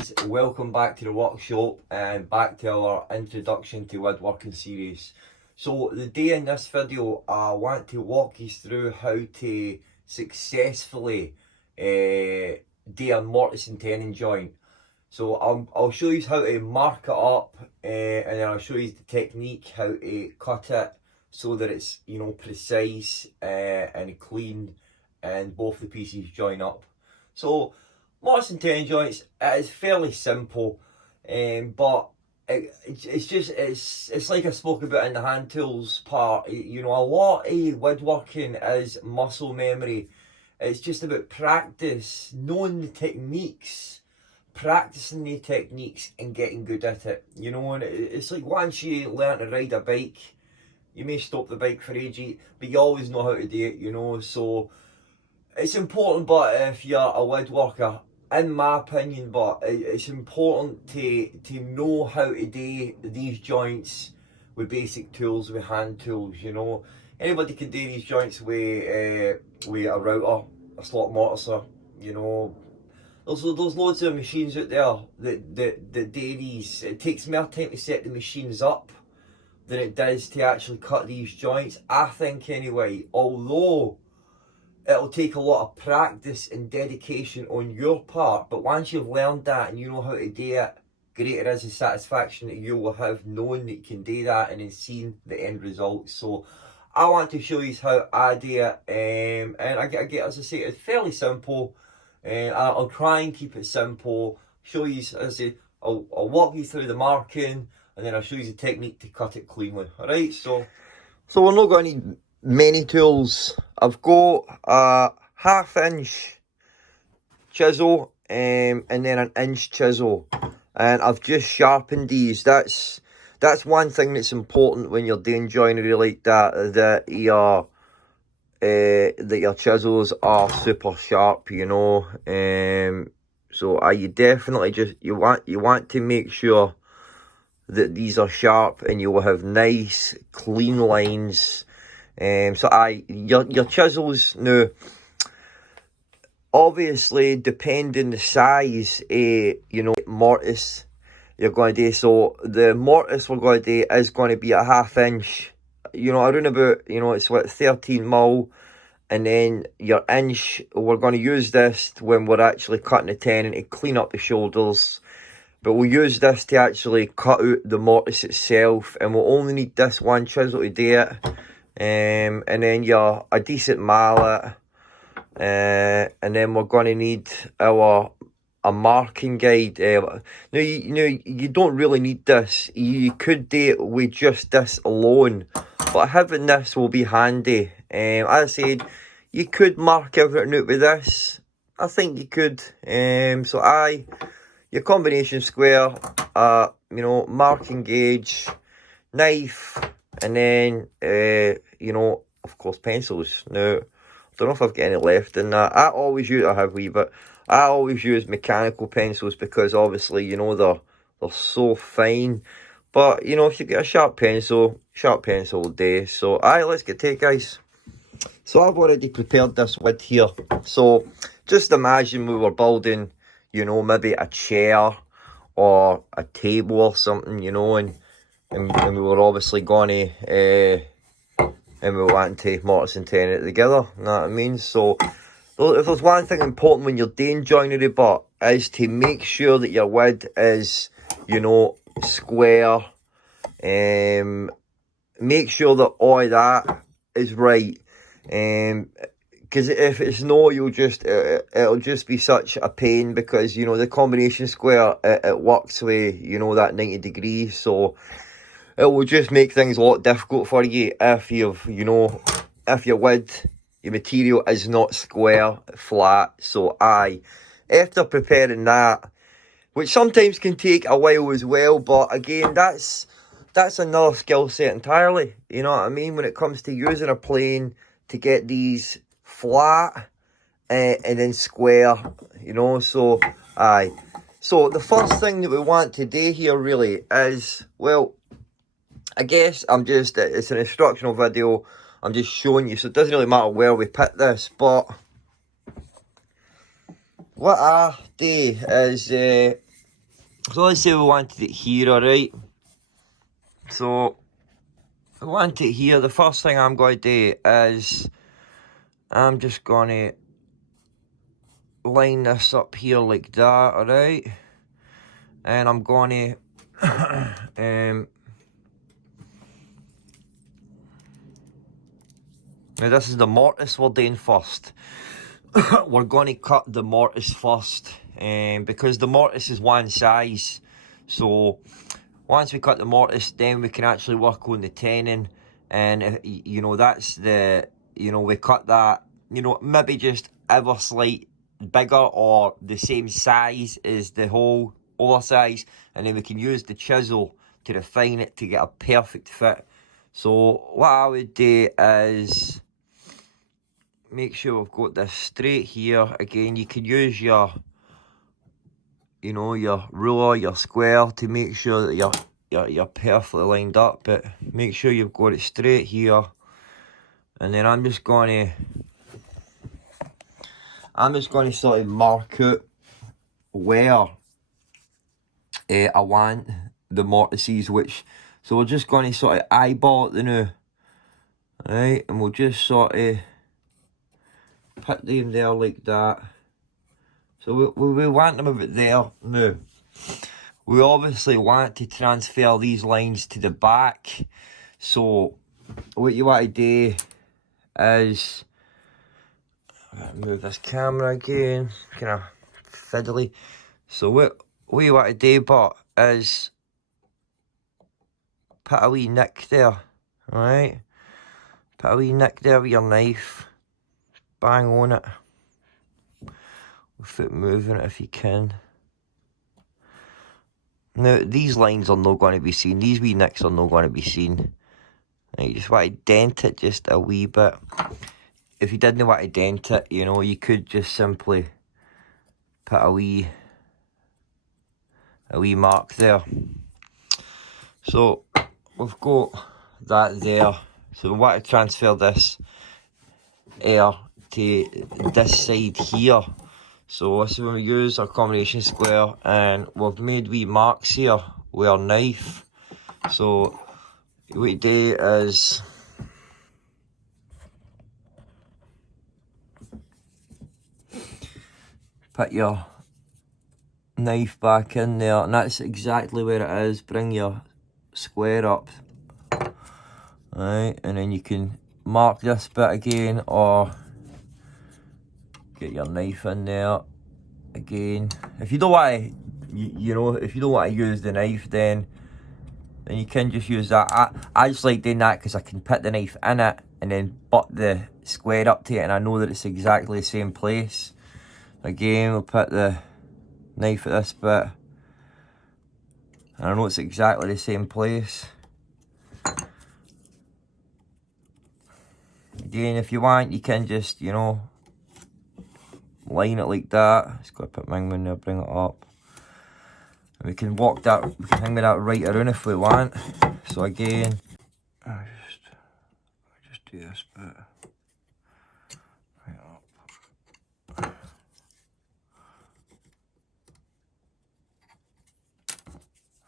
guys, welcome back to the workshop and back to our introduction to woodworking series. So today in this video I want to walk you through how to successfully do a mortise and tenon joint. So I'll show you how to mark it up and then I'll show you the technique how to cut it so that it's, you know, precise and clean and both the pieces join up. So mortise and tenon joints, it is fairly simple, but it's like I spoke about in the hand tools part. You know, a lot of woodworking is muscle memory. It's just about practice, knowing the techniques, practicing the techniques and getting good at it. You know, and it's like once you learn to ride a bike, you may stop the bike for ages, but you always know how to do it, you know. So it's important, but if you're a woodworker, in my opinion, but it's important to know how to do these joints with basic tools, with hand tools, you know. Anybody can do these joints with a router, a slot mortiser, you know. There's loads of machines out there that do these. It takes more time to set the machines up than it does to actually cut these joints, I think anyway, although it'll take a lot of practice and dedication on your part, but once you've learned that and you know how to do it, greater is the satisfaction that you will have knowing that you can do that and then seeing the end result. So I want to show you how I do it, and I get, as I say, it's fairly simple, and I'll try and keep it simple, show you, as I say, I'll walk you through the marking, and then I'll show you the technique to cut it cleanly. Alright, so we're not going to need many tools. I've got a 1/2 inch chisel and then an inch chisel, and I've just sharpened these. That's one thing that's important when you're doing joinery like that, that your chisels are super sharp, you know. So you definitely just you want to make sure that these are sharp and you will have nice clean lines. Your chisels now, obviously depending the size, you know, mortise you're going to do. So the mortise we're going to do is going to be a 1/2 inch, you know, around about, you know, it's what, 13mm, and then your inch, we're going to use this when we're actually cutting the tenon to clean up the shoulders, but we'll use this to actually cut out the mortise itself, and we'll only need this one chisel to do it. And then a decent mallet, and then we're going to need a marking guide. Now you don't really need this. You could do it with just this alone, but having this will be handy. As I said, you could mark everything out with this. I think you could. Your combination square, you know, marking gauge, knife, and then you know, of course, pencils. Now, I don't know if I've got any left in that. I always use mechanical pencils because obviously, you know, they're so fine. But you know, if you get a sharp pencil will do. So let's get to it, guys. So I've already prepared this wood here. So just imagine we were building, you know, maybe a chair or a table or something, you know, and we were obviously going to and we want to mortise and tenon it together, you know what I mean? So if there's one thing important when you're doing joinery, but is to make sure that your wood is, you know, square. Make sure that all that is right, because if it's not, it'll just be such a pain, because, you know, the combination square, it works with, you know, that 90 degrees, so it will just make things a lot difficult for you if you've, you know, if your wood, your material is not square, flat. So after preparing that, which sometimes can take a while as well, but again, that's another skill set entirely, you know what I mean, when it comes to using a plane to get these flat and then square, you know. So so the first thing that we want to do here really is, well, I guess it's an instructional video, I'm just showing you, so it doesn't really matter where we put this, but what I do is So let's say we wanted it here, alright? So, we want it here. The first thing I'm going to do is I'm just going to line this up here like that, alright? And I'm going to now this is the mortise we're doing first. We're going to cut the mortise first, because the mortise is one size. So once we cut the mortise, then we can actually work on the tenon. And you know, that's the, you know, we cut that, you know, maybe just ever slight bigger or the same size as the whole oversize, and then we can use the chisel to refine it to get a perfect fit. So what I would do is make sure we've got this straight here. Again, you can use your, you know, your ruler, your square to make sure that you're perfectly lined up, but make sure you've got it straight here. And then I'm just going to sort of mark out where I want the mortises, which, so we're just going to sort of eyeball it now, right? And we'll just sort of put them there like that. So we want them about there. Now, we obviously want to transfer these lines to the back. So what you want to do is, move this camera again, kind of fiddly. So what you want to do, but, is put a wee nick there, alright? Put a wee nick there with your knife, bang on it, without moving it if you can. Now, these lines are not going to be seen, these wee nicks are not going to be seen. Right, you just want to dent it just a wee bit. If you didn't want to dent it, you know, you could just simply put a wee mark there. So we've got that there. So we want to transfer this air to this side here. So this is when we use our combination square, and we've made wee marks here with our knife. So what you do is put your knife back in there, and that's exactly where it is. Bring your square up, right, and then you can mark this bit again, or get your knife in there again. If you don't want to, you know, if you don't want to use the knife, then you can just use that. I just like doing that because I can put the knife in it and then butt the square up to it, and I know that it's exactly the same place. Again, we'll put the knife at this bit, and I know it's exactly the same place. Again, if you want, you can just, you know, line it like that. Just got to put mine in there, bring it up. And we can walk that, we can hang with that right around if we want. So again, I just do this bit. Right up.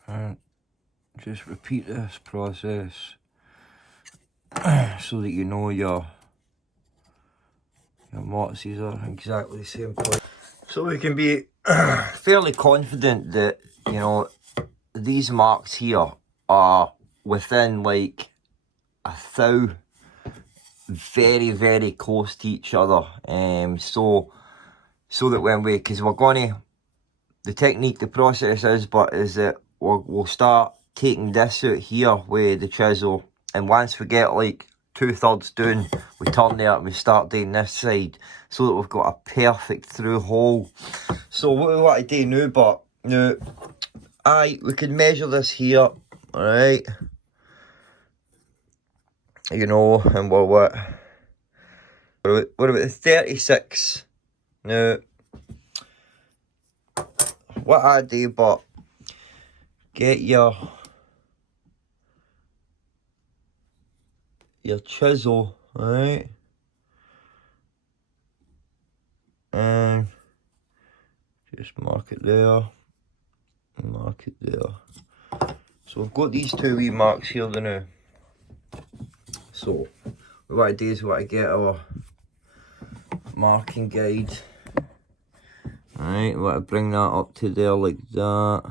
And just repeat this process so that you know your mortises are exactly the same place. So we can be fairly confident that, you know, these marks here are within like a thou, very, very close to each other. So that when we, because we're going to, the technique, the process is that we'll start taking this out here with the chisel, and once we get like 2/3 down, we turn there and we start doing this side, so that we've got a perfect through hole. So what we want to do now, we can measure this here, alright, you know, and we're what? We're about 36. Now, what I do, get your chisel, right, and just mark it there. mark it there. So we've got these two wee marks here now. So what I do is what I get our marking guide. Alright, what I bring that up to there like that.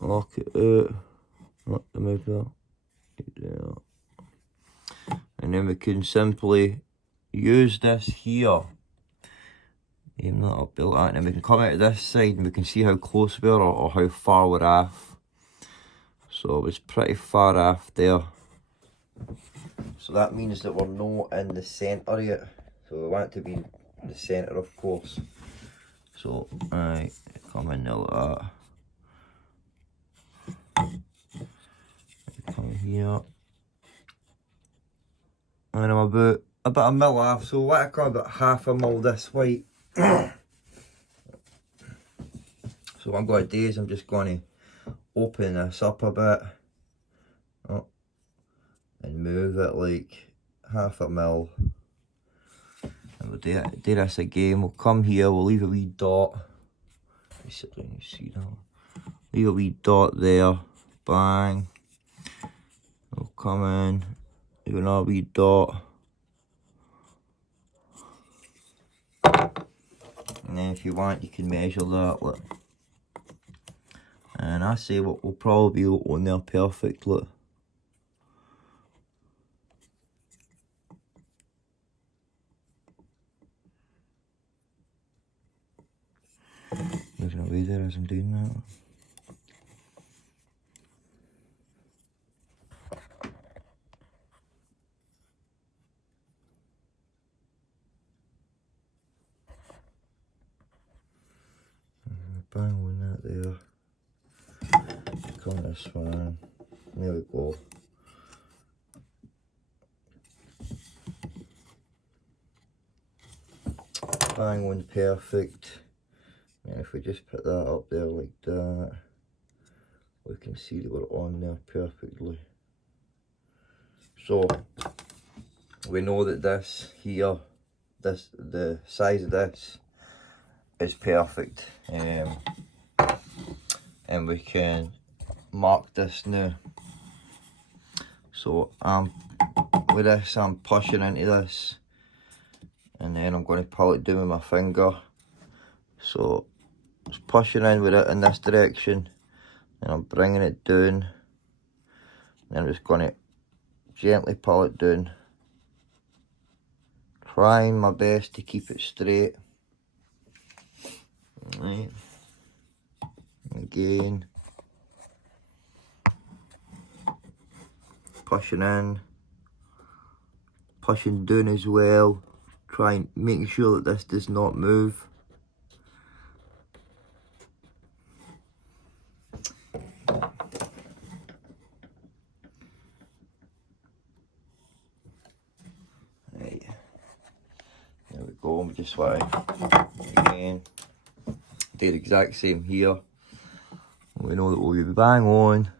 Lock it out. Not the move there. There. And then we can simply use this here. Aim that up like that, and then we can come out of this side and we can see how close we are or how far we're off. So it's pretty far off there. So that means that we're not in the centre yet. So we want it to be in the centre, of course. So, alright, come in there like that. Come here. And I'm about a mil off, so what I call about half a mil this way. So what I'm going to do is I'm just going to open this up a bit. Oh, and move it like half a mil. And we'll do this again. We'll come here, we'll leave a wee dot. Basically, you see that. Leave a wee dot there. Bang. We'll come in, leave another wee dot. And then if you want, you can measure that. Look. And I say what will probably be on there perfect. Look. Moving away there as I'm doing that. Bang on that there. Come this one. There we go. Bang on perfect. And if we just put that up there like that, we can see that we're on there perfectly. So we know that this here, the size of this is perfect. And we can mark this now. So with this I'm pushing into this, and then I'm going to pull it down with my finger. So just pushing in with it in this direction, and I'm bringing it down, and I'm just going to gently pull it down, trying my best to keep it straight. Right. Again, pushing in, pushing down as well, making sure that this does not move. Right, there we go. We just want to again do the exact same here. We know that we'll be bang on.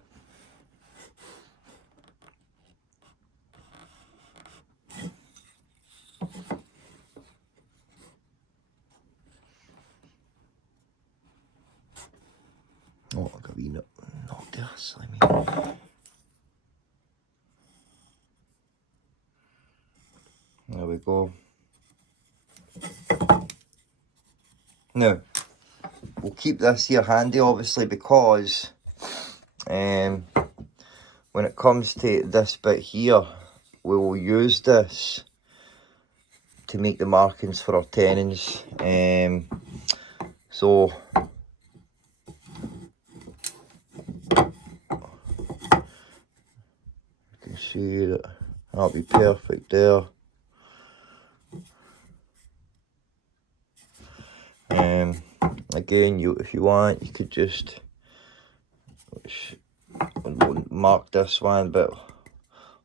Oh, I got a wee knock there, slimy. There we go. Now, we'll keep this here handy, obviously, because when it comes to this bit here, we will use this to make the markings for our tenons. So you can see that that'll be perfect there. Again, if you want, you could just mark this one, but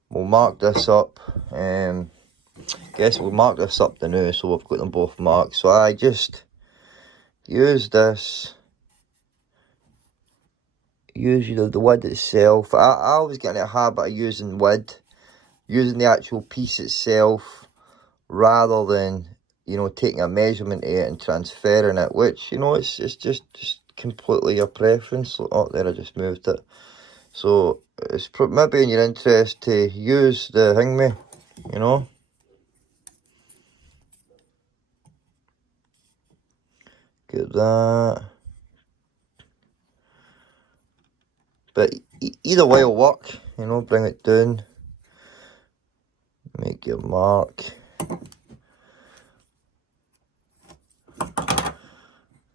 we'll mark this up. Guess we'll mark this up the now, so we've got them both marked. So I just use this, use the wood itself. I always get in a habit of using wood, using the actual piece itself, rather than, you know, taking a measurement of it and transferring it, which, you know, it's just completely your preference. Oh, there I just moved it. So it's maybe in your interest to use the hingme, you know. Get that. But either way will work, you know. Bring it down. Make your mark.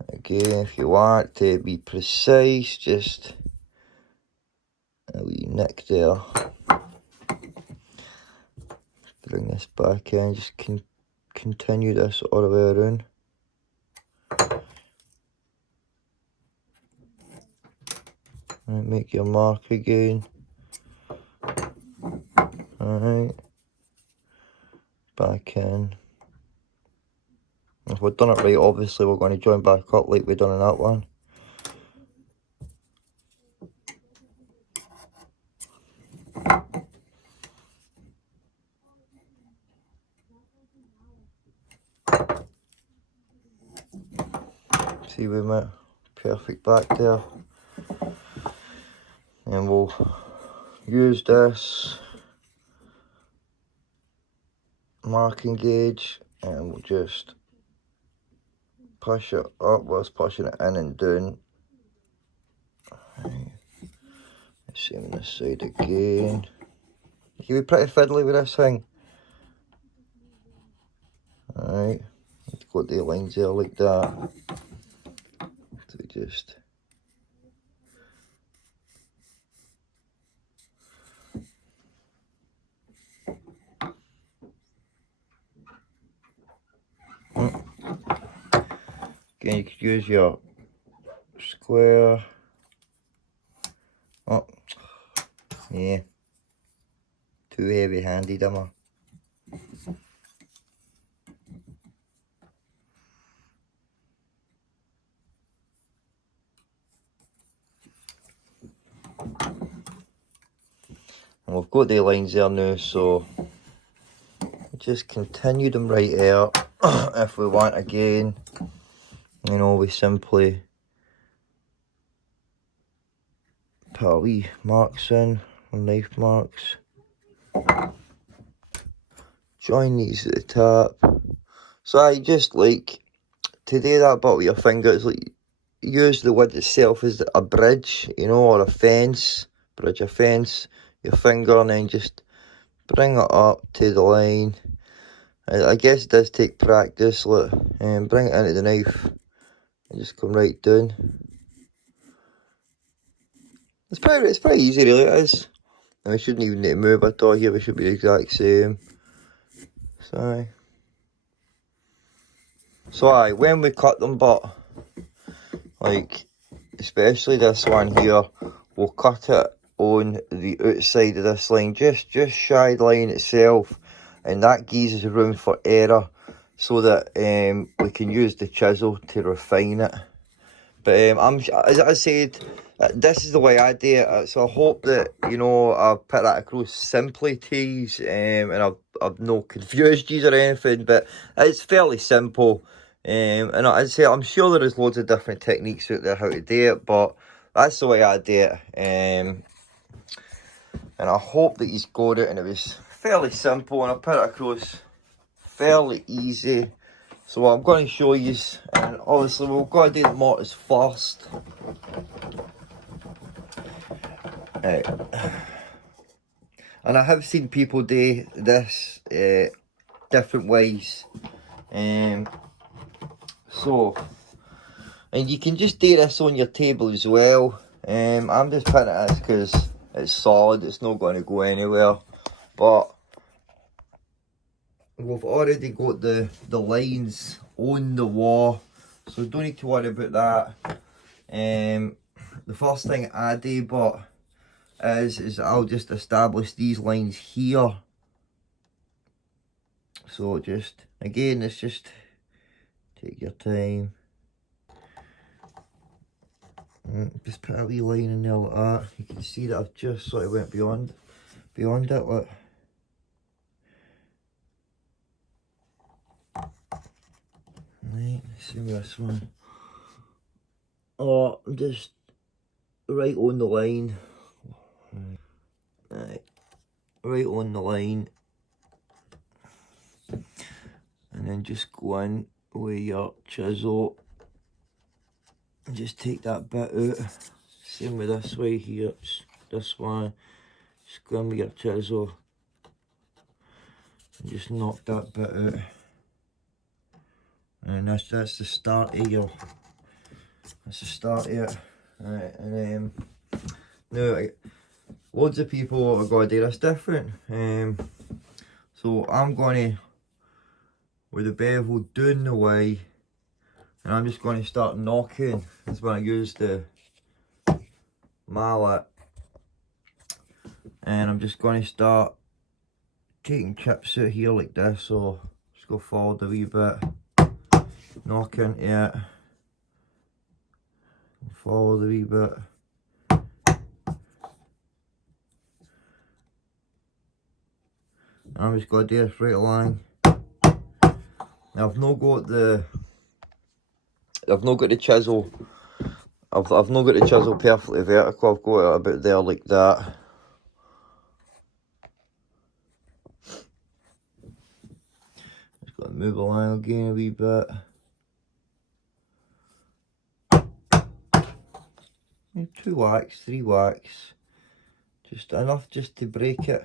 Again, if you want to be precise, just a wee nick there. Bring this back in, just continue this all the way around. Right, make your mark again. Alright. Back in. If we've done it right, obviously we're going to join back up like we done in that one. See we met perfect back there. And we'll use this marking gauge and we'll just push it up whilst pushing it in and down. Right. Same on this side again. You can be pretty fiddly with this thing. Alright, got the lines there like that. So just again, you could use your square. Oh, yeah, too heavy-handed, am I? And we've got the lines there now, so just continue them right there. If we want again, you know, we simply put a wee marks in, knife marks. Join these at the top. So I just like to do that bit with your finger. It's like use the wood itself as a bridge, you know, or a fence, bridge a fence, your finger, and then just bring it up to the line. I guess it does take practice, look, and bring it into the knife and just come right down. It's pretty easy really, it is. And we shouldn't even need to move at all here, we should be the exact same. Sorry. So aye, when we cut them, but like, especially this one here, we'll cut it on the outside of this line, just shy the line itself, and that gives us room for error so that we can use the chisel to refine it. But as I said, this is the way I do it, so I hope that, you know, I've put that across simply to you, and I've not confused you or anything, but it's fairly simple. And as I say, I'm sure there is loads of different techniques out there how to do it, but that's the way I do it. And I hope that he's got it, and it was fairly simple, and I put it across fairly easy. So I'm going to show you, and obviously we've got to do the mortise first. Right. And I have seen people do this different ways. So, and you can just do this on your table as well. I'm just putting it as because it's solid, it's not going to go anywhere. But we've already got the lines on the wall, so don't need to worry about that. The first thing I do, but is I'll just establish these lines here. So just, again, it's just take your time. Just put a wee line in there like that. You can see that I've just sort of went beyond it, look. Right, let's see this one. Oh, I'm just right on the line. Right on the line. And then just go in with your chisel and just take that bit out. Same with this way here, this one. Just go in with your chisel and just knock that bit out. And that's the start of your, that's the start of it. Right, and now loads of people are going to do this different. So I'm going to, with the bevel down the way, and I'm just going to start knocking. That's when I use the mallet. And I'm just going to start taking chips out here like this, so just go forward a wee bit, knock into it, forward a wee bit. And I'm just going to do this right along. Now I've not got the chisel. I've not got the chisel perfectly vertical. I've got it about there like that. Just got to move along again a wee bit. 2 whacks, 3 whacks, just enough just to break it.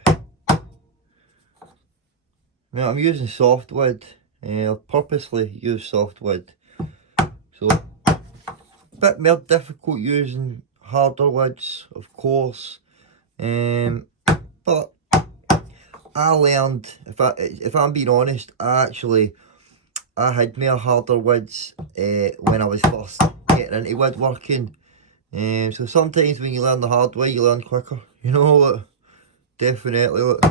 Now I'm using softwood. I'll purposely use softwood. So a bit more difficult using harder woods, of course. But I learned, if I'm being honest, I had more harder woods when I was first getting into woodworking. So sometimes when you learn the hard way, you learn quicker. You know what? Definitely. Look.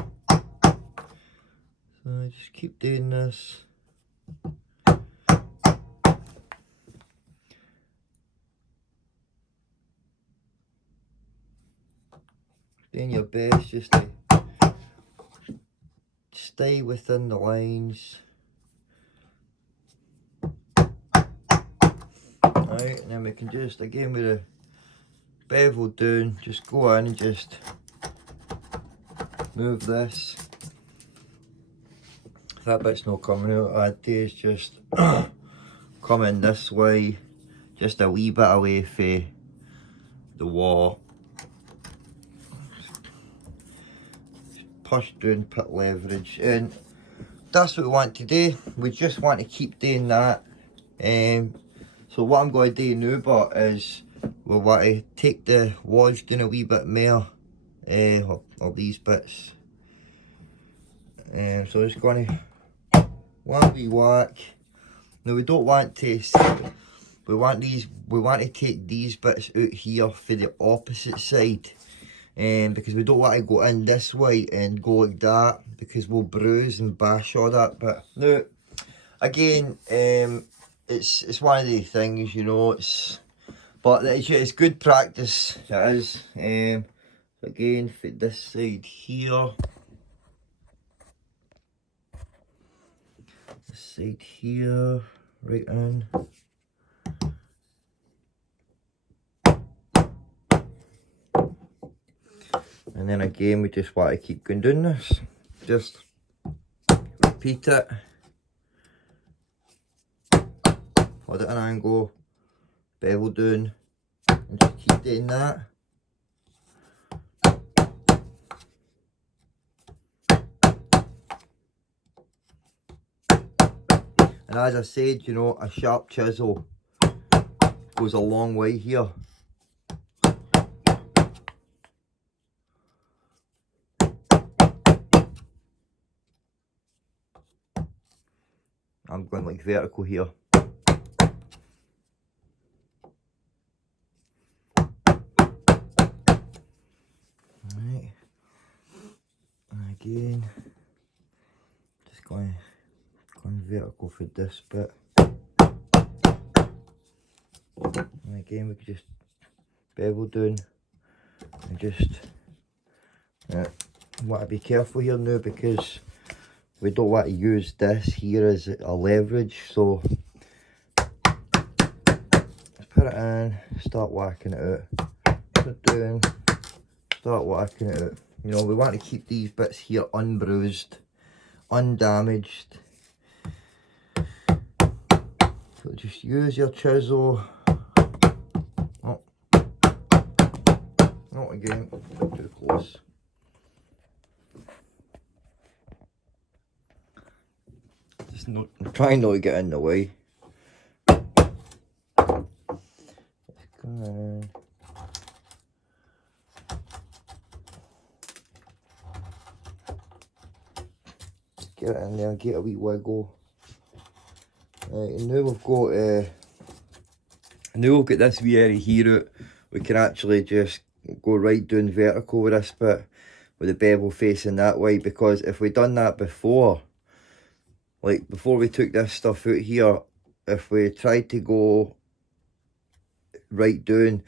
So I just keep doing this. Doing your best just to stay within the lines. Right, and then we can just, again with the bevel down, just go in and just move this. If that bit's not coming out, what I'd do is just come in this way, just a wee bit away from the wall. Push down, put leverage, and that's what we want to do. We just want to keep doing that. So what I'm going to do now, but is we want to take the walls down a wee bit more, or these bits. So just going to one wee whack. Now we don't want to. We want to take these bits out here for the opposite side. Because we don't want to go in this way and go like that, because we'll bruise and bash all that. But no, again, it's one of the things, you know. But it's good practice. It is. So again, for this side here, this side here, right in. And then again, we just want to keep going doing this. Just repeat it. Hold it at an angle, bevel down, and just keep doing that. And as I said, you know, a sharp chisel goes a long way here. I'm going like vertical here. Alright. And again, just going vertical for this bit. And again, we can just bevel down and just want to be careful here now, because we don't want to use this here as a leverage. So let's put put it in, start whacking it out. Put it down, start whacking it out. You know, we want to keep these bits here unbruised, undamaged. So just use your chisel. Oh, not again, too close. Just not, try not to get in the way. Come on. Get it in there, get a wee wiggle. And now we've got this wee area here out, we can actually just go right down vertical with this bit, with the bevel facing that way, because if we'd done that before, like before we took this stuff out here, if we tried to go right down,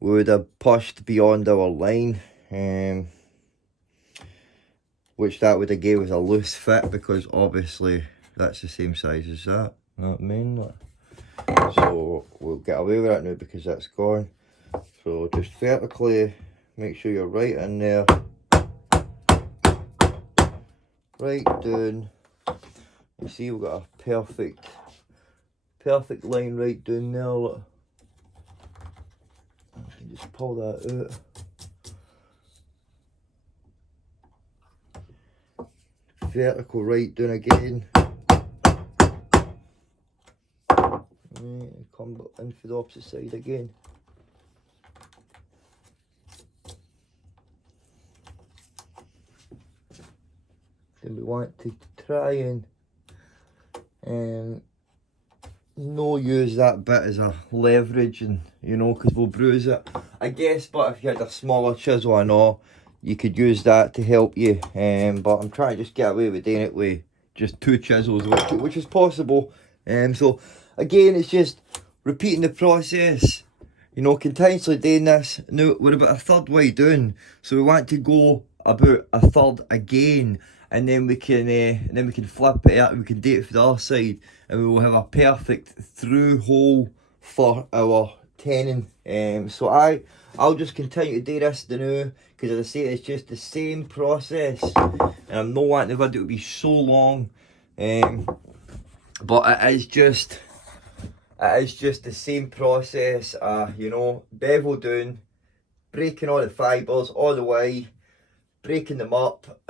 we would have pushed beyond our line, which that would have gave us a loose fit, because obviously that's the same size as that main. So we'll get away with that now because that's gone. So just vertically, make sure you're right in there, right down. You see we've got a perfect line right down there. Look. I can just pull that out. Vertical right down again. Come in for the opposite side again. Then we want to try and no use that bit as a leverage, and you know, because we'll bruise it, I guess. But if you had a smaller chisel and all, you could use that to help you. But I'm trying to just get away with doing it with just 2 chisels, which is possible. So again, it's just repeating the process, you know, continuously doing this. Now we're about a third way down, so we want to go about a third again, and then we can flip it out and we can do it for the other side, and we will have a perfect through hole for our tenon. So I'll just continue to do this now, because as I say, it's just the same process, and I'm not wanting the video to be so long, but it is just the same process. You know, bevel down, breaking all the fibres all the way, breaking them up.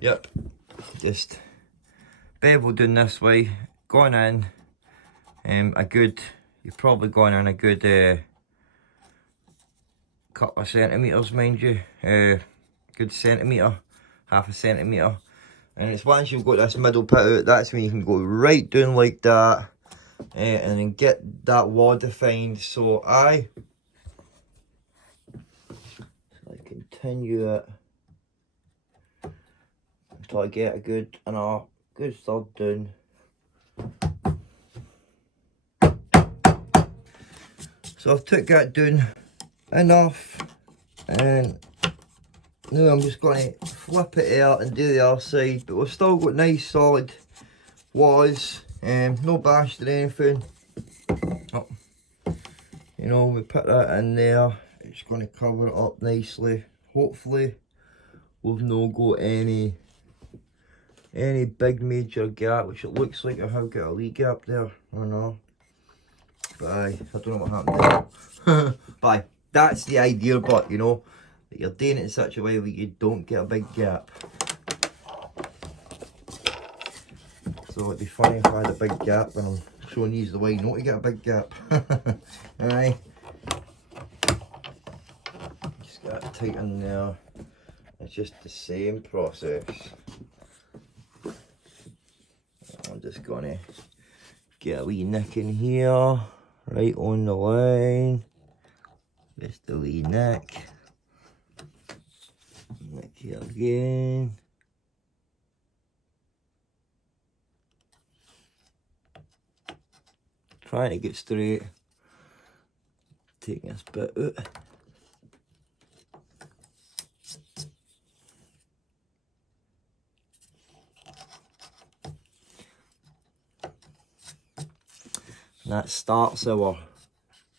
Yep, just bevel down this way, going in you're probably going in a good couple of centimetres, mind you, good centimetre, half a centimetre. And it's once you've got this middle bit out, that's when you can go right down like that, and then get that wall defined. So I continue it until I get a good third down. So I've took that down enough, and now I'm just going to flip it out and do the other side, but we've still got nice solid walls, no bashed or anything. Oh, you know, we put that in there, it's going to cover it up nicely. Hopefully we've not got any big major gap, which it looks like I have got a wee gap there. I don't know, but I don't know what happened there. But that's the idea, but you know, that you're doing it in such a way that you don't get a big gap. So it'd be funny if I had a big gap and I'm showing you the way not to get a big gap. Aye. Just got it tight in there. It's just the same process. I'm just gonna get a wee nick in here, right on the line. Just a wee nick. Nick here again. Trying to get straight. Taking this bit out. And that starts our,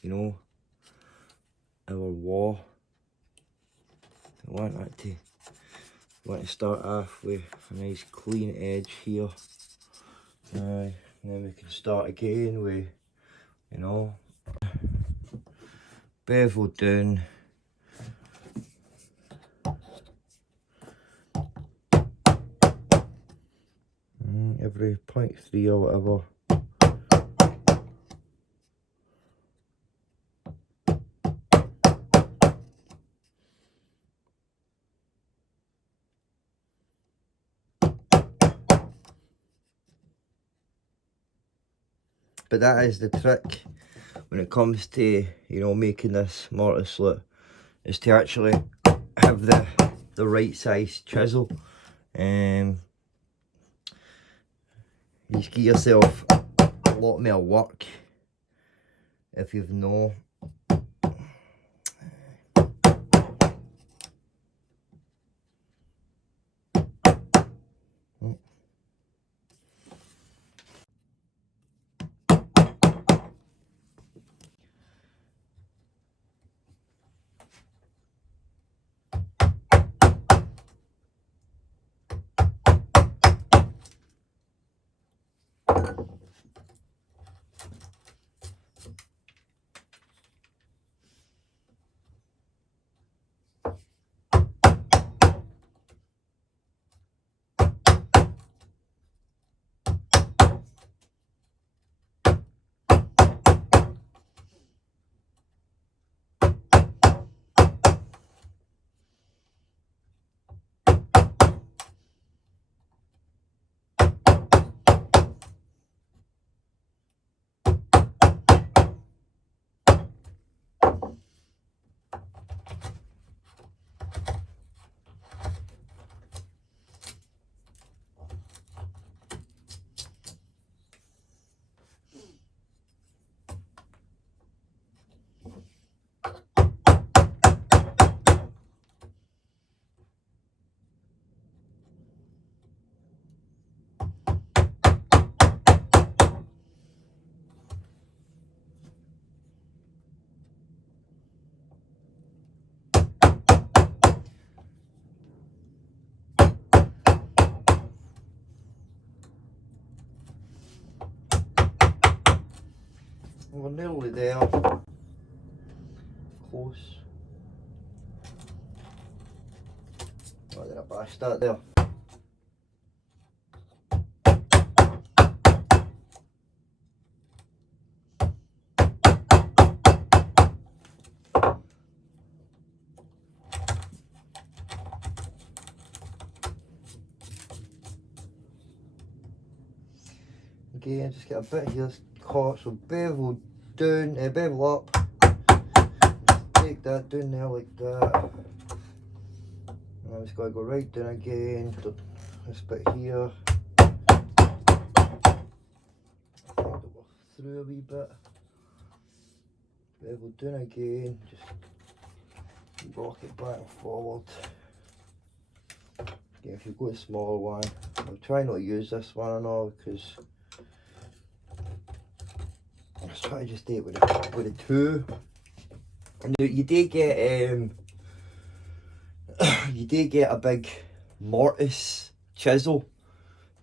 you know, our wall. I want to start off with a nice clean edge here. And then we can start again with, you know, bevel down. Every 0.3 or whatever. But that is the trick when it comes to, you know, making this mortise look, is to actually have the right size chisel. You just get yourself a lot more work if you've no. We're nearly there. Close. Oh, did I bash that there? Again, just get a bit here caught, so bevel down, bevel up. Take that down there like that. And I'm just going to go right down again to this bit here. I think it'll go through a wee bit. Bevel down again, just rock it back and forward. Again, if you've got a smaller one, I'll try not to use this one and all, because I was trying to just do it with a two. And you do get you do get a big mortise chisel,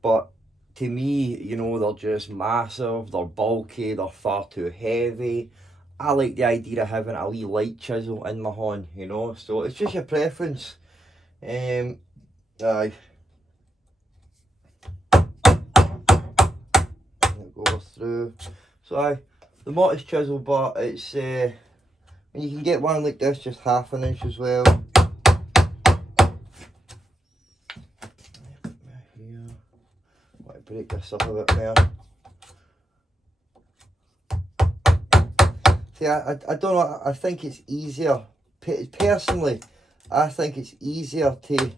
but to me, you know, they're just massive, they're bulky, they're far too heavy. I like the idea of having a wee light chisel in my hand, you know, so it's just your preference. Aye. It goes through. So aye, the mortise chisel, but it's and you can get one like this, just 1/2 inch as well. Here. Might break this up a bit more. See, I don't know, I think it's easier, personally, I think it's easier to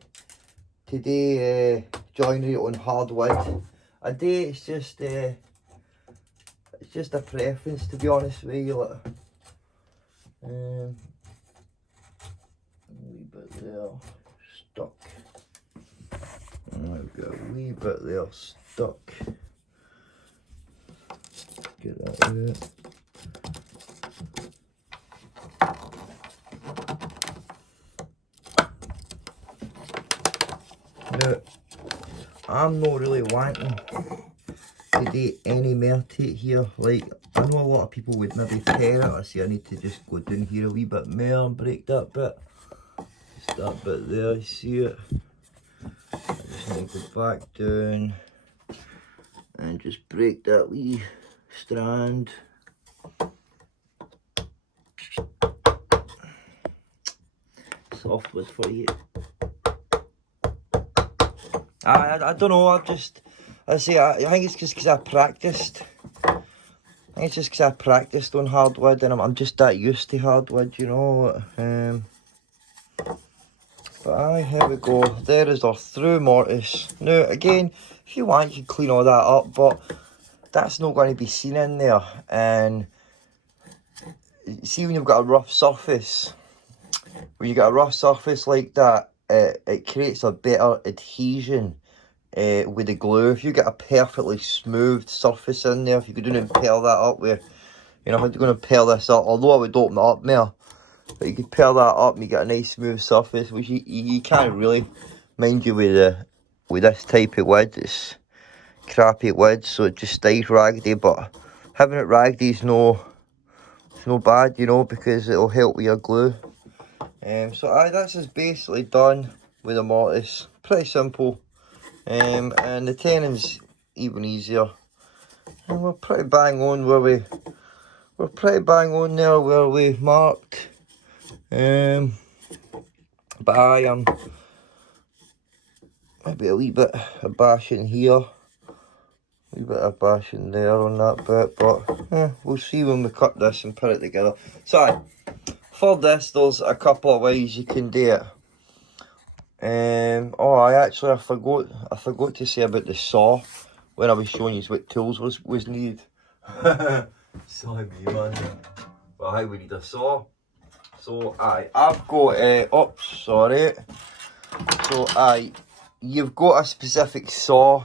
do joinery on hard wood. I do, it's just a preference, to be honest with you. Like, a wee bit there, stuck. And I've got a wee bit there, stuck. get that out. Now, I'm not really wanting to do any more tape here. Like, I know a lot of people would maybe tear it. I say I need to just go down here a wee bit more and break that bit. Just that bit there, you see it? I just need to go back down and just break that wee strand. Soft wood for you. I don't know, I think it's just because I practiced. I think it's just because I practiced on hardwood and I'm just that used to hardwood, you know. But aye, here we go. There is our through mortise. Now, again, if you want, you can clean all that up, but that's not going to be seen in there. And see, when you've got a rough surface, like that, it creates a better adhesion with the glue. If you get a perfectly smooth surface in there, if you could do and peel that up with, you know, if I'm going to peel this up, although I would open it up more, but you could peel that up and you get a nice smooth surface, which you can't really, mind you, with this type of wood. It's crappy wood, so it just stays raggedy, but having it raggedy is no bad, you know, because it'll help with your glue. So aye, that's is basically done with the mortise. Pretty simple. And the tenon's even easier. And we're pretty bang on where we marked. But I am maybe a wee bit of bashing here. A wee bit of bashing there on that bit, but we'll see when we cut this and put it together. So for this, there's a couple of ways you can do it. I forgot to say about the saw when I was showing you what tools was needed. Sorry me, man. But aye, we need a saw. So I've got you've got a specific saw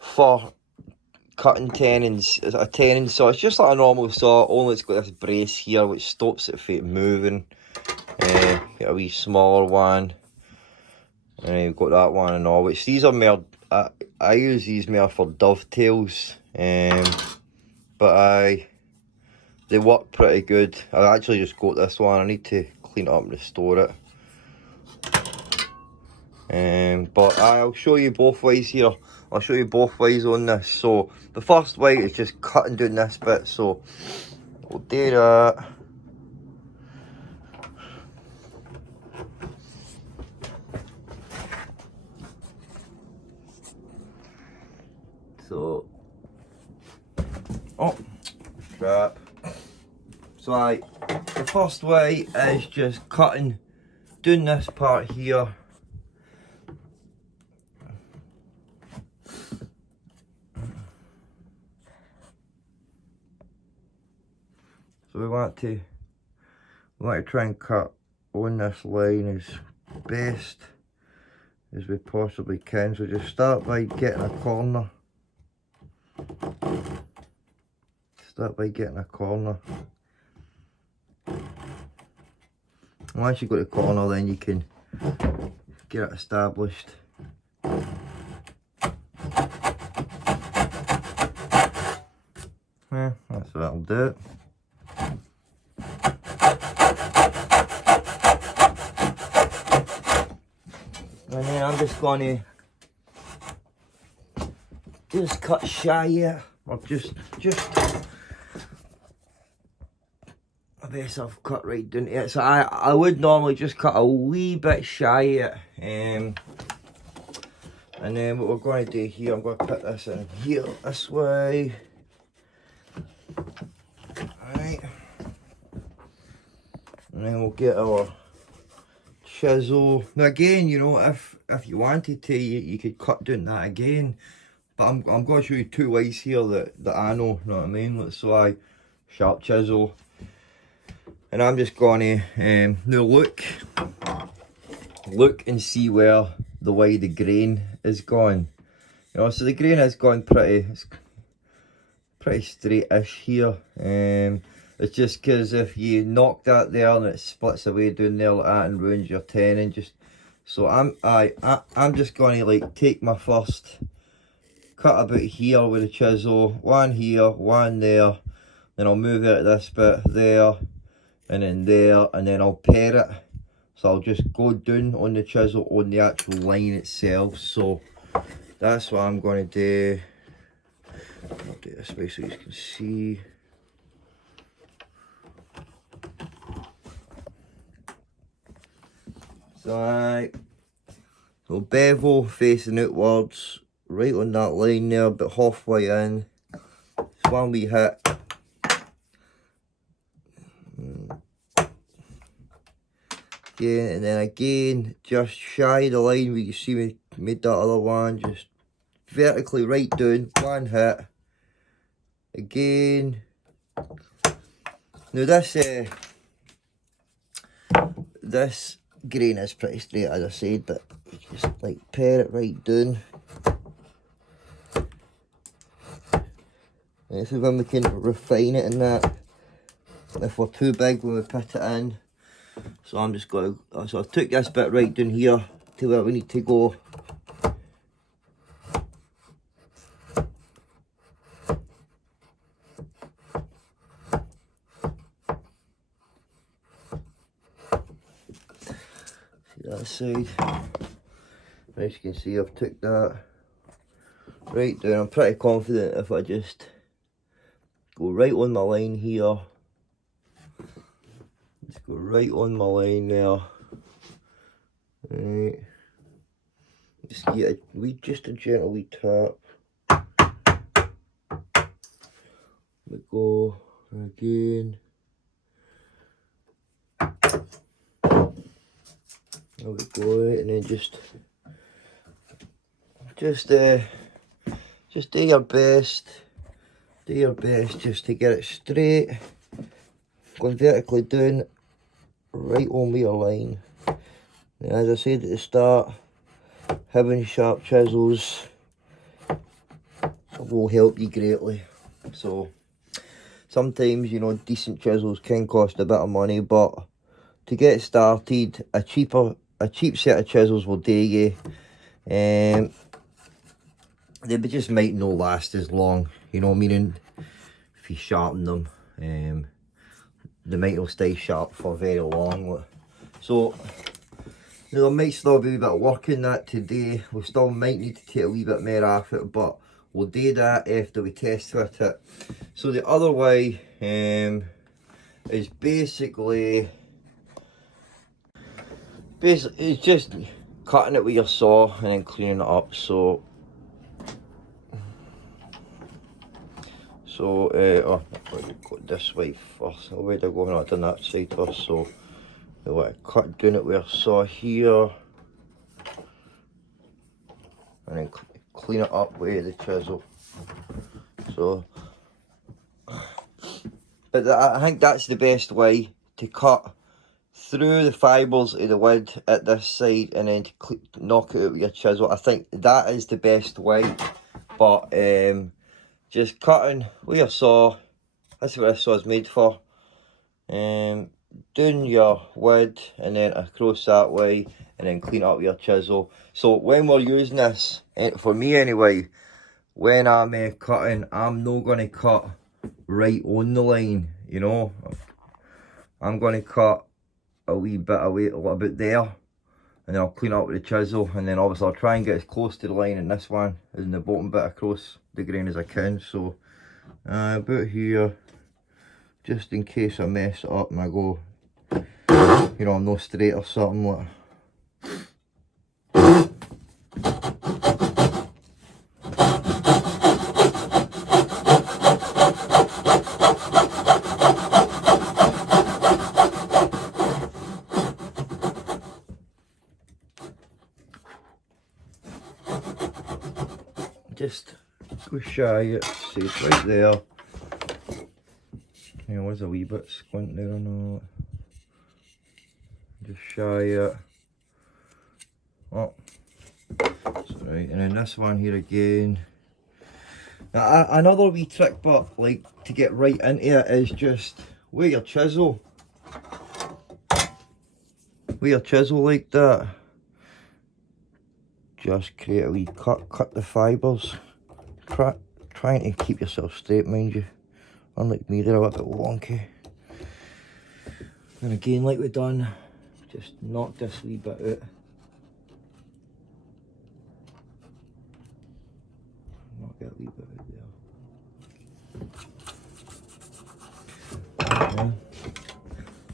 for cutting tenons. It's a tenon saw. It's just like a normal saw, only it's got this brace here which stops it from moving. Get a wee smaller one. And you've got that one and all, which these are more, I use these more for dovetails, but they work pretty good. I actually just got this one. I need to clean it up and restore it. But I'll show you both ways here. I'll show you both ways on this. So the first way is just cutting down this bit. So we'll do that. So, oh, crap. So the first way is just cutting, doing this part here. So we want to try and cut on this line as best as we possibly can. So just start by getting a corner. Once you've got the corner, then you can get it established. Yeah, that's what that'll do it. And then I'm just going to just cut shy here, or just I guess I've cut right down to it. So I would normally just cut a wee bit shy it. And then what we're going to do here, I'm going to put this in here this way. Alright. And then we'll get our chisel. Now again, you know, if you wanted to, you could cut down that again. But I'm going to show you two ways here that I know, you know what I mean? So sharp chisel. And I'm just going to now look and see where the way the grain is gone. You know, so the grain has gone pretty pretty straight-ish here. It's just because if you knock that there and it splits away down there like that and ruins your tenon, so I'm just going to like take my first cut about here with a chisel, one here, one there, then I'll move out this bit there, and then I'll pair it. So I'll just go down on the chisel on the actual line itself. So that's what I'm going to do. I'll do this way so you can see. So bevel facing outwards, right on that line there, but halfway in. It's one we hit. Again, and then again, just shy of the line where you see me made that other one, just vertically right down, one hit. Again. Now this grain is pretty straight as I said, but just like pair it right down. And this is when we can refine it and that, if we're too big when we put it in. So I'm just going to, so I took this bit right down here to where we need to go. See that side. As you can see, I've took that right down. I'm pretty confident if I just go right on my line here. Just go right on my line there. Right. Just get just a gentle wee tap. We go again. There we go, and then just do your best. Do your best just to get it straight. Going vertically down, right on with your line. Now, as I said at the start, having sharp chisels will help you greatly. So sometimes, you know, decent chisels can cost a bit of money, but to get started, a cheap set of chisels will do you. They just might not last as long, you know, meaning if you sharpen them, they might not stay sharp for very long. So there might still be a bit of work in that today. We still might need to take a wee bit more off it, but we'll do that after we test fit it. So the other way is basically it's just cutting it with your saw and then cleaning it up. So oh, go this way first. Oh, where'd I go? No, I've done that side first. So we want to cut down it with our saw here, and then clean it up with the chisel. So, but I think that's the best way to cut through the fibres of the wood at this side, and then to knock it out with your chisel. I think that is the best way. But just cutting with your saw, that's what this saw is made for. Down your wood and then across that way, and then clean up with your chisel. So when we're using this, for me anyway, when I'm cutting, I'm not going to cut right on the line, you know. I'm going to cut a wee bit away, a little bit there, and then I'll clean up with the chisel, and then obviously I'll try and get as close to the line in this one, in the bottom bit across the grain as I can. So about here, just in case I mess it up and I go, you know, I'm not straight or something like. Just go shy it, see it's right there. You know, there's a wee bit squint there, I know. Just shy it. Oh, that's right. And then this one here again, Another wee trick, but like to get right into it, is just with your chisel. With your chisel like that, just create a wee cut the fibres. Trying to keep yourself straight, mind you. Unlike me, they're a little bit wonky. And again, like we've done, just knock this wee bit out. Knock that wee bit out there. Okay.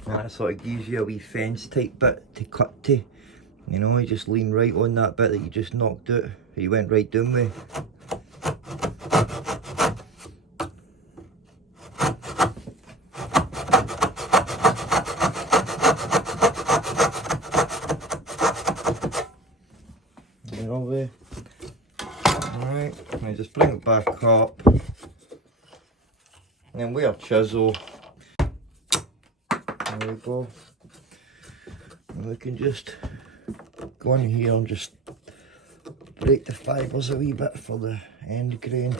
And that sort of gives you a wee fence type bit to cut to. You know, you just lean right on that bit that you just knocked out, or you went right down with. There all there. Alright, now just bring it back up. And then with our chisel, there we go. And we can just go in here and just break the fibres a wee bit for the end grain.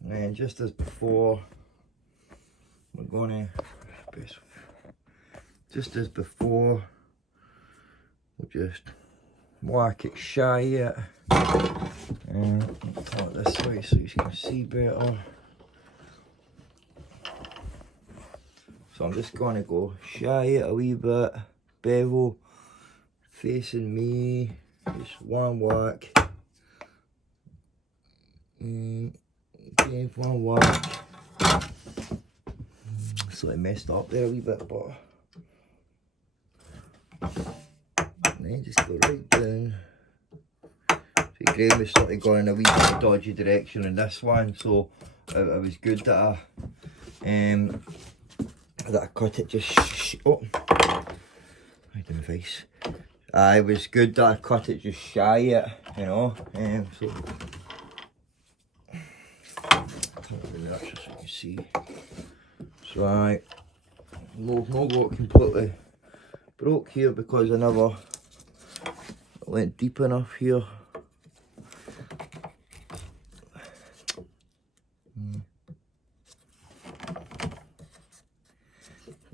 And then just as before, we're going to, just as before, we'll just whack it shy it. And turn it this way so you can see better. So I'm just going to go shy it a wee bit, bevel, facing me, just one whack, and again one whack. So I messed up there a wee bit, but and then just go right down. So grain was sort of going in a wee bit of a dodgy direction in this one, so it was good that I cut it just oh, I did my face. It was good that I cut it just shy it, you know. So just so you can see. So no got completely broke here because I never went deep enough here.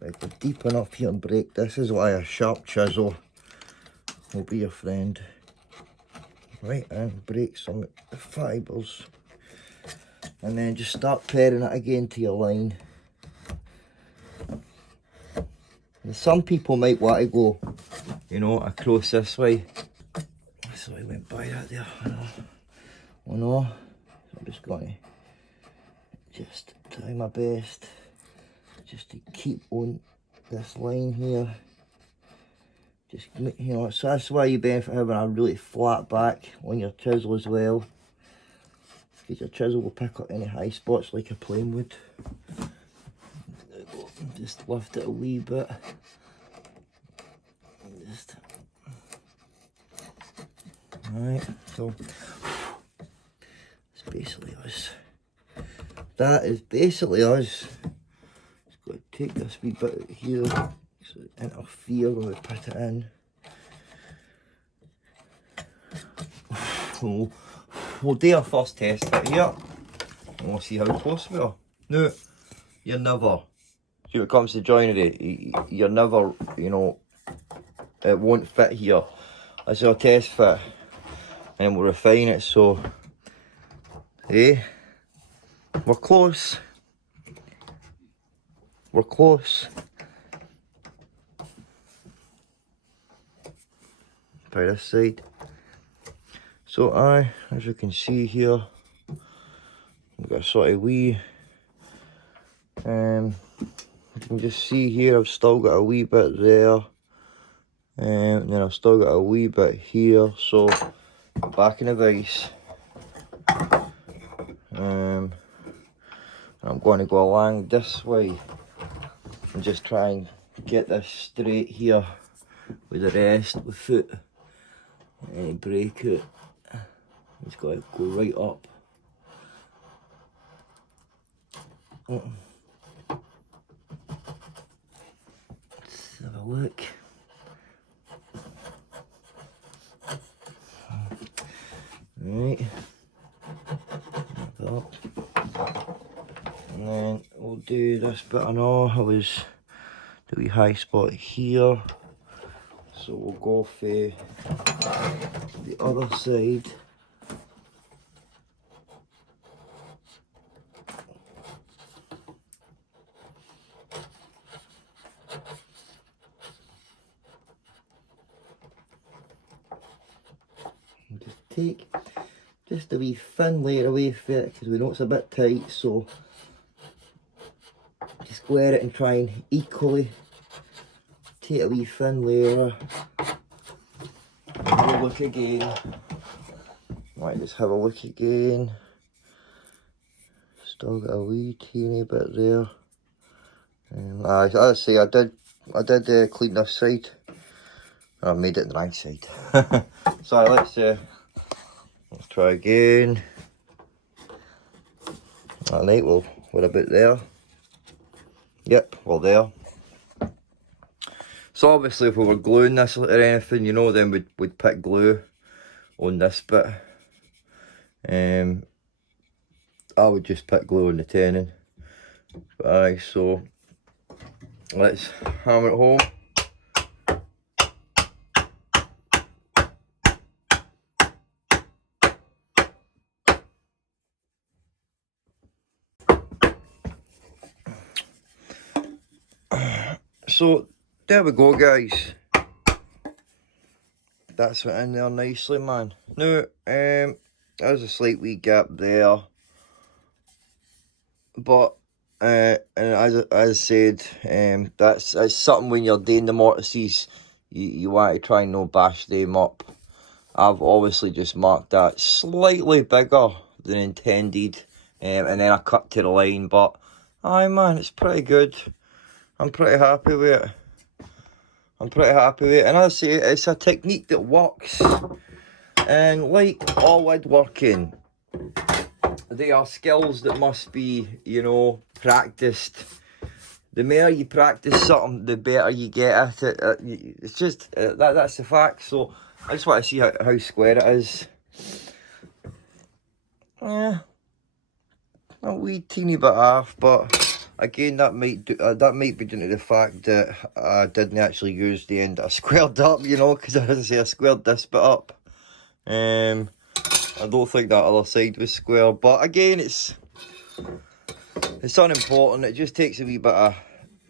Like, go deep enough here and break. This is why a sharp chisel will be your friend. Right, and break some of the fibres. And then just start paring it again to your line. And some people might want to go, you know, across this way. So I went by that there. I know. So I'm just going to just try my best just to keep on this line here. Just, you know, so that's why you benefit having a really flat back on your chisel as well. Because your chisel will pick up any high spots like a plane would. There we go. Just lift it a wee bit. Just. Alright, so it's basically us. That is basically us. Just got to take this wee bit out here so it interfere when we put it in. So we'll do our first test fit here and we'll see how close we are. Now, you're never, see when it comes to joinery, you're never, you know, it won't fit here. This is our test fit and we'll refine it, so, hey, we're close. We're close. By this side. So as you can see here, I've got a sort of wee, you can just see here I've still got a wee bit there, and then I've still got a wee bit here, so back in the vise. I'm going to go along this way and just try and get this straight here with the rest of the foot and break it. It's got to go right up. Let's have a look. Right. do this bit. I know I was the wee high spot here, so we'll go for the other side. And just take just a wee thin layer away from it because we know it's a bit tight, so just square it and try and equally take a wee thin layer. Have a look again. Might just have a look again. Still got a wee teeny bit there. As I say, I did clean this side. I made it the right side. So let's try again. Alright, well, we're about there. Yep, we're there. So obviously if we were gluing this or anything, you know, then we'd put glue on this bit. I would just put glue on the tenon. Aye, so let's hammer it home. So there we go, guys. That's it in there nicely, man. Now, there's a slight wee gap there, but and as I said, that's something when you're doing the mortises, you want to try and not bash them up. I've obviously just marked that slightly bigger than intended, and then I cut to the line, but aye man, it's pretty good. I'm pretty happy with it. And as I say, it's a technique that works. And like all woodworking, they are skills that must be, you know, practiced. The more you practice something, the better you get at it. It's just, that's the fact. So I just want to see how square it is. Yeah, a wee teeny bit off, but again, that might be due to the fact that I didn't actually use the end that I squared up, you know, because as I say, I squared this bit up. I don't think that other side was square, but again, it's unimportant. It just takes a wee bit of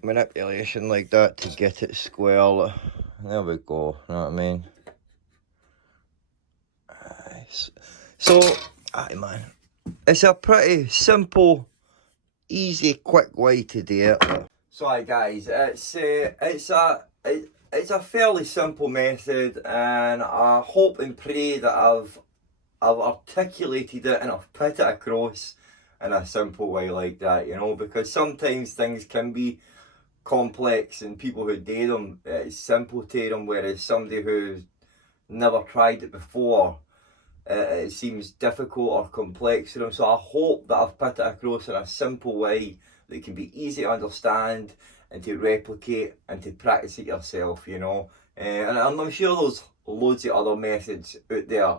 manipulation like that to get it square. There we go. You know what I mean? So, aye man, it's a pretty simple, easy, quick way to do it. So hi guys, it's a fairly simple method, and I hope and pray that I've articulated it and I've put it across in a simple way like that, you know, because sometimes things can be complex and people who do them, it's simple to them, whereas somebody who's never tried it before, it seems difficult or complex to them. So I hope that I've put it across in a simple way that can be easy to understand and to replicate and to practice it yourself, you know. And I'm sure there's loads of other methods out there,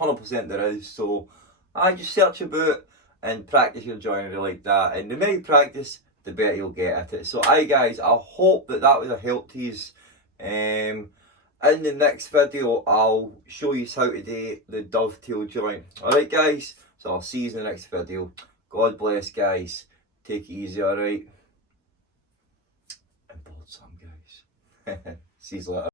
100% there is. So I just search about and practice your joinery like that, and the more you practice, the better you'll get at it. So aye guys, I hope that was a help to you. In the next video, I'll show you how to do the dovetail joint. Alright guys, so I'll see you in the next video. God bless guys. Take it easy, alright? And board some guys. See you later.